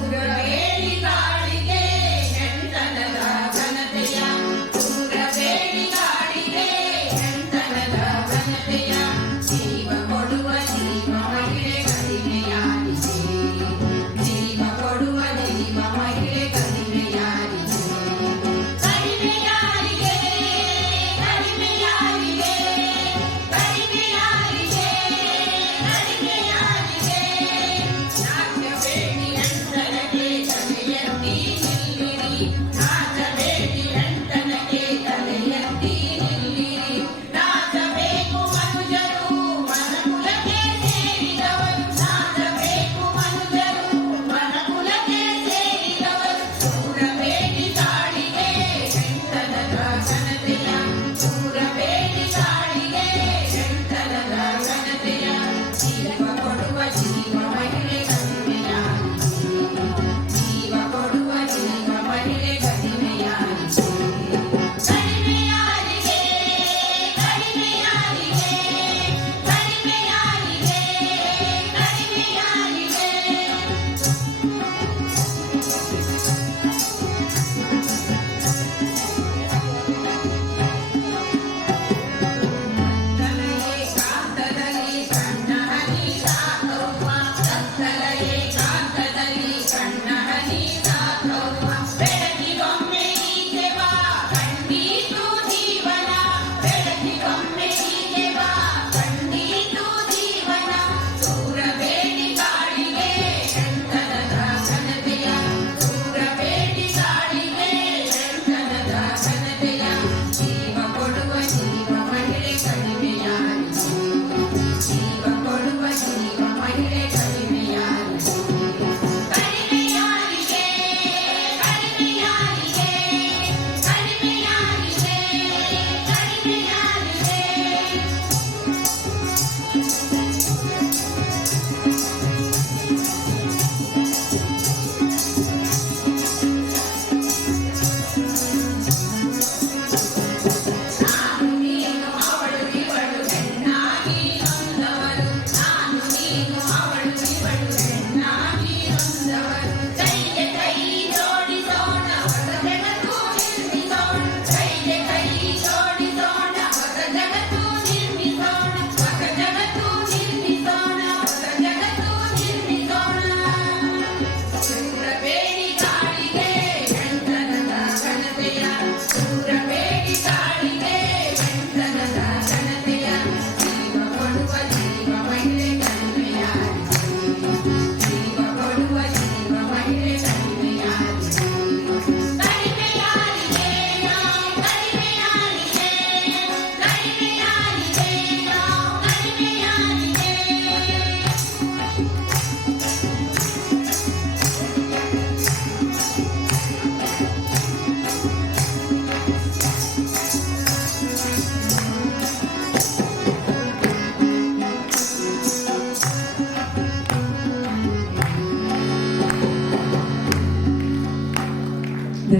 Yeah.